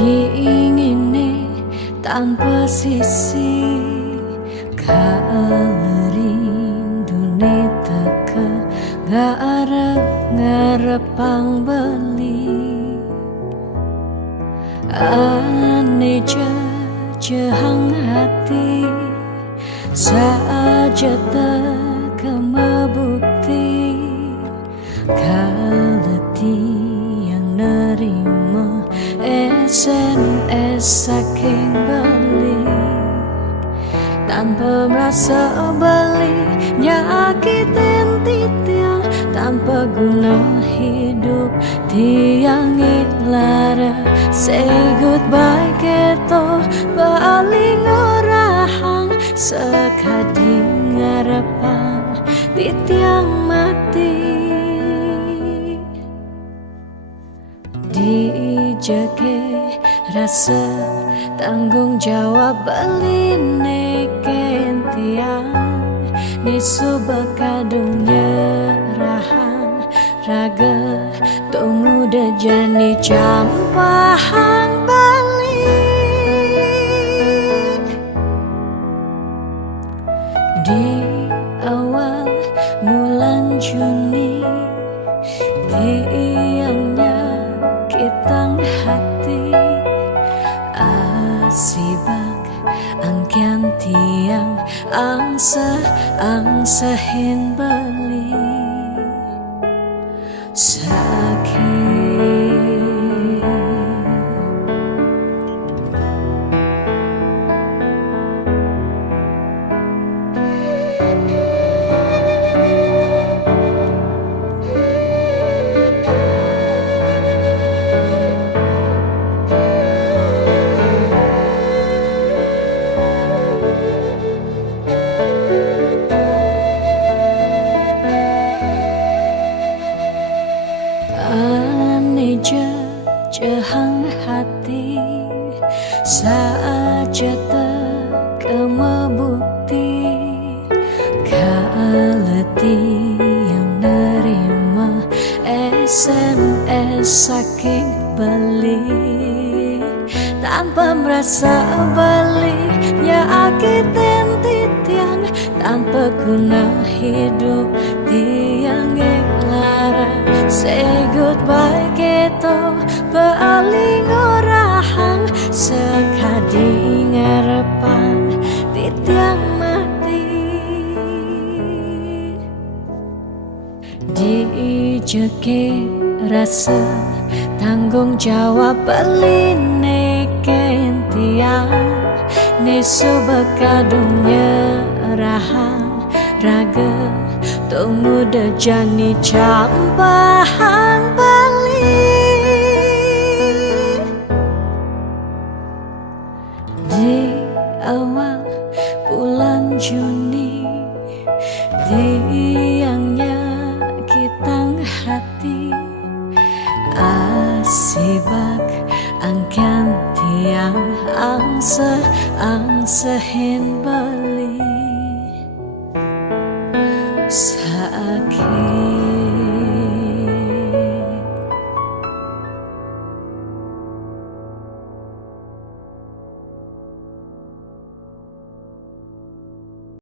diingini tanpa sisi kalirindune teka gak ngarepang beli ane jehang hati saja teka mebukti kaleti yang nerima SMS saking beli tanpa merasa beli nyakitin titiang tanpa guna hidup tiang ilara say goodbye keto baling orahang sekadi ngarepang titiang mati dijake rasa tanggung jawab beline kentiang nisu bakadung nyerahang raga tunggu dejani campahang balik di awal bulan Juni tiangnya kitang hati asibak angkian tiang angsahin beli sakit jehang hati saja teka mebukti kaleti yang nerima SMS saking beli tanpa merasa beli nyakitin titiang tanpa guna hidup tiang lara say goodbye keto baling orahang sekadi ngarepang titiang mati dijeke rasa tanggung jawab beline kentiang nisu bakadung nyerahang raga tunggu dejani campahang balik di awal bulan Juni tiangnya kitang hati asibak angkian tiang angsahin beli sakit